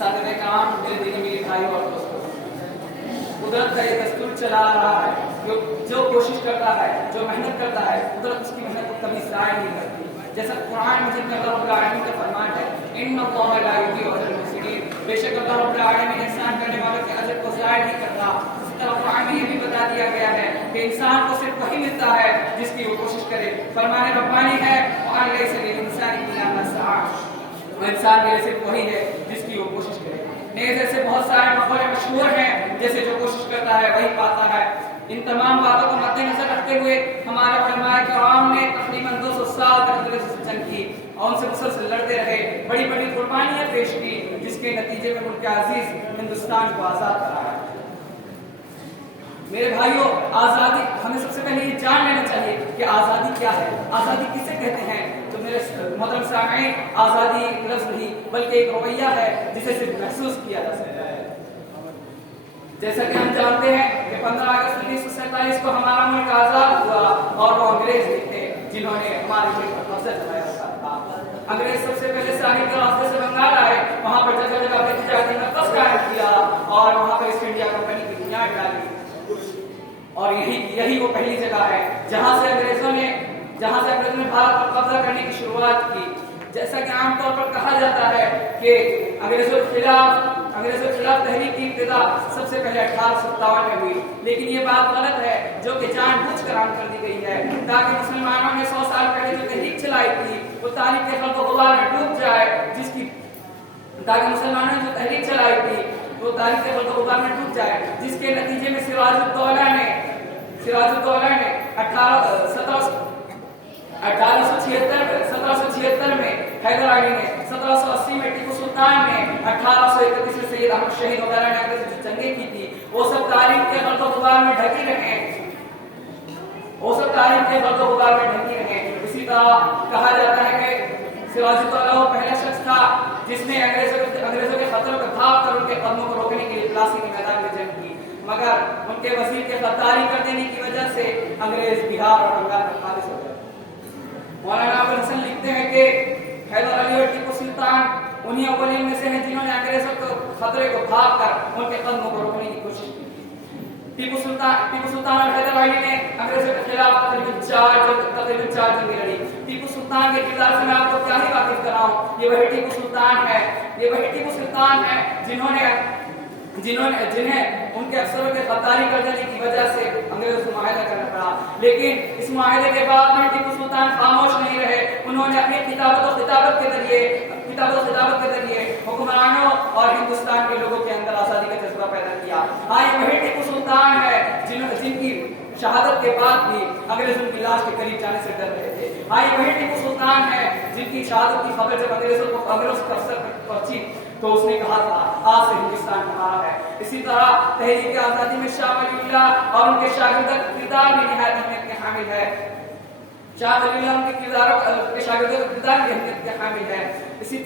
اساتذہ کرام، میرے دینی میرے بھائیوں اور دوستوں، قدرت کا یہ دستور چلا رہا ہے، جو کوشش کرتا ہے، جو محنت کرتا ہے، قدرت اس کی محنت کو کبھی ضائع نہیں کرتی. جیسا قرآن مجید میں اللہ رب العالمین کا فرمان ہے، ان اللہ لا یضیع اجر المحسنین، بے شک اللہ رب العالمین احسان کرنے والوں کے اجر کو ضائع نہیں کرتا. اس طرح قرآن میں یہ بھی بتا دیا گیا ہے کہ انسان کو صرف وہی ملتا ہے جس کی وہ کوشش کرے. فرمان ربانی ہے وَأَن لَيْسَ لِلْإِنسَانِ إِلَّا مَا سَعَىٰ، وہ انسان کے لیے صرف وہی ہے جس کی وہ کوشش کرے. ایسے بہت سارے مقولے مشہور ہیں، جیسے جو کوشش کرتا ہے وہی پاتا ہے. ان تمام باتوں کو مد نظر رکھتے ہوئے ہمارے علماء کرام نے تقریباً 200 سال تک انگریزوں سے جنگ کی اور ان سے مسلسل لڑتے رہے، بڑی بڑی قربانیاں پیش کی، جس کے نتیجے میں ملک عزیز ہندوستان کو آزاد کرایا. میرے بھائیوں، آزادی ہمیں سب سے پہلے یہ جان لینا چاہیے کہ آزادی کیا ہے، آزادی کسے کہتے ہیں. تو میرے محترم سامعین، آزادی ایک لفظ نہیں بلکہ ایک رویہ ہے جسے صرف محسوس کیا جا سکتا ہے. جیسا کہ ہم جانتے ہیں کہ 15 اگست 1947 کو ہمارا ملک آزاد ہوا اور وہ انگریز ہی تھے جنہوں نے ہمارے ملک پر قبضہ جمایا تھا. انگریز سب سے پہلے ساحل کے راستے سے بنگال آئے، وہاں پر جگہ جگہ پہ تجارتی مرکز قائم کیا اور وہاں پر ایسٹ انڈیا کمپنی کی بنیاد ڈالی. اور یہی وہ پہلی جگہ ہے جہاں سے انگریزوں نے بھارت پر قبضہ کرنے کی شروعات کی. جیسا کہ عام طور پر کہا جاتا ہے کہ انگریزوں کے خلاف تحریک کی ابتدا سب سے پہلے 1857 میں ہوئی، لیکن یہ بات غلط ہے جو کہ جان بوجھ کر عام کر دی گئی ہے تاکہ مسلمانوں نے 100 سال پہلے جو تحریک چلائی تھی وہ تاریخ کے خلق و غبار میں ڈوب جائے، تاکہ مسلمانوں نے جو تحریک چلائی تھی وہ تاریخ کے خلق و غبار میں ڈوب جائے، جس کے نتیجے میں سراج الدولہ نے 1776 میں حیدر علی نے، 1780 میں ٹیپو سلطان نے، 1831 میں سید احمد شہید وغیرہ نے انگریزوں سے جنگیں کی تھی. وہ سب تاریخ کے خلق و غبار میں ڈھکی رہے. اسی طرح کہا جاتا ہے کہ سراج الدولہ وہ پہلا شخص تھا جس نے انگریزوں کے خطروں کو بھاگ کر ان کے قدموں کو روکنے کے لیے پلاسی کے میدان میں جنگ کی، مگر ان کے وزیر کے غداری کر دینے کی وجہ سے انگریز بہار اور بنگال میں خالص ہو گئے. مولانا ابو الحسن لکھتے ہیں کہ حیدر علی اور ٹیپو سلطان انہی اولین میں سے ہیں جنہوں نے انگریزوں کو خطرے کو بھاگ کر ان کے قدموں کو روکنے کی کوشش کی. ٹیپو سلطان اور حیدر علی نے انگریزوں کے خلاف تقریباً 4 جنگیں لڑی. ٹیپو سلطان کے کردار سے میں آپ کو کیا ہی واقف کراؤں. یہ وہی ٹیپو سلطان ہے جنہیں ان کے افسروں کے غداری کر دینے کی وجہ سے انگریزوں سے معاہدہ کرنا پڑا. لیکن اس معاہدے کے بعد میں ٹیپو سلطان خاموش نہیں رہے. انہوں نے اپنی کتابت و خطابت کے ذریعے حکمرانوں اور ہندوستان کے لوگوں کے اندر آزادی کا جذبہ پیدا کیا. ہاں، یہ وہی ٹیپو سلطان ہے جن کی شہادت کے بعد بھی انگریز ان کی لاش کے قریب جانے سے ڈر رہے تھے. ہاں، یہ وہی ٹیپو سلطان ہے جن کی شہادت کی خبر جب انگریزوں کے افسر تک پہنچی تو اس نے کہا تھا آج سے ہندوستان ہمارا ہے. اسی طرح تحریک آزادی میں شاہ ولی اللہ اور ان کے شاگردوں کا کردار بھی نہایت اہمیت کے حامل ہے. شاہ ولی اللہ ان کے شاگردوں کا کردار بھی اہمیت کے حامل ہے. اسی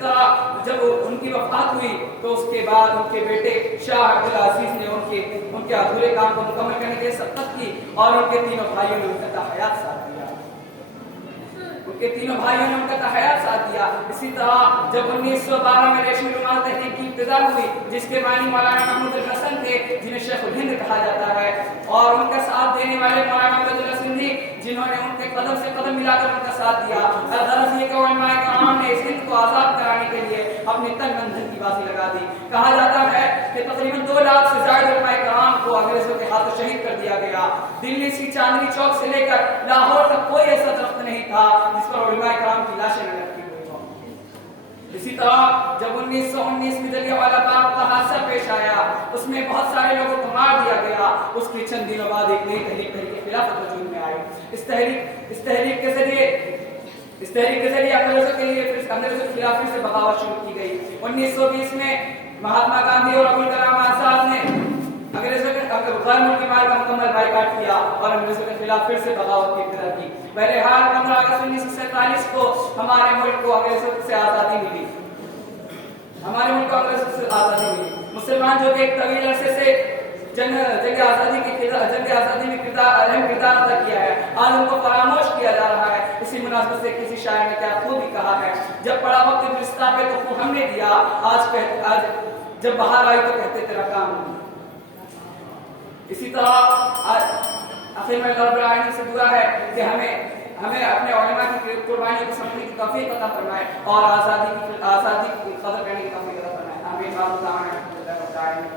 طرح جب ان کی وفات ہوئی تو اس کے بعد ان کے بیٹے شاہ عبدالعزیز نے ان کے ادھورے کام کو مکمل کرنے کے لیے سبقت کی اور ان کے تینوں بھائیوں نے ان کا تحیات ساتھ دیا. اسی طرح جب 1912 میں ریشمی رومال تحریک کی ابتدا ہوئی جس کے بانی مولانا محمود الحسن تھے جنہیں شیخ الہند کہا جاتا ہے، اور ان کا ساتھ دینے والے مولانا عبد الحسن تھی جنہوں نے ان کے قدم سے قدم ملا کر ان کا ساتھ دیا. الغرض یہ کہ علماء کرام نے اس ہند کو آزاد کرانے کے لیے اپنی تن من دھن کی بازی لگا دی. کہا جاتا ہے کہ تقریباً 2 لاکھ سے زائد علماء کرام کو انگریزوں کے ہاتھوں شہید کر دیا گیا. دلی سے چاندنی چوک سے لے کر لاہور تک کوئی ایسا درخت نہیں تھا جس پر علماء کرام کی لاشیں نہ لٹکی ہوئی ہوں. اسی طرح جب 1919 میں جلیانوالہ والا باغ کا حادثہ پیش آیا، اس میں بہت سارے لوگوں کو مار دیا گیا. اس کے چند دنوں بعد ایک نئی تحریک خلافت وجود میں آئی. اس تحریک کے ذریعے انگریزوں کے خلاف سے بغاوت شروع کی گئی. 1920 میں مہاتما گاندھی اور ابوالکلام آزاد نے انگریزوں کے غیر ملکی مال کا مکمل بائیکاٹ کیا اور انگریزوں کے خلاف پھر سے بغاوت کی ابتدا کی. بہرحال 15 اگست 1947 کو ہمارے ملک کو انگریزوں سے آزادی ملی. مسلمان جو کہ ایک طویل عرصے سے جنگ آزادی میں اہم کردار ادا کیا ہے، آج ان کو فراموش کیا جا رہا ہے۔ اسی مناسبت سے کسی شاعر نے کیا خوب ہی کہا ہے، جب پڑا وقت گلستاں پہ تو خون ہم نے دیا، آج جب باہر آئی تو کہتے تیرا کام نہیں۔ اسی طرح آخر میں اللہ رب العالمین سے دعا ہے کہ ہمیں اپنے علماء کی قربانیوں کو سمجھنے کی توفیق عطا فرمائے اور آزادی کی قدر کرنے کی توفیق عطا فرمائے۔ آمین۔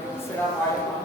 السلام علیکم۔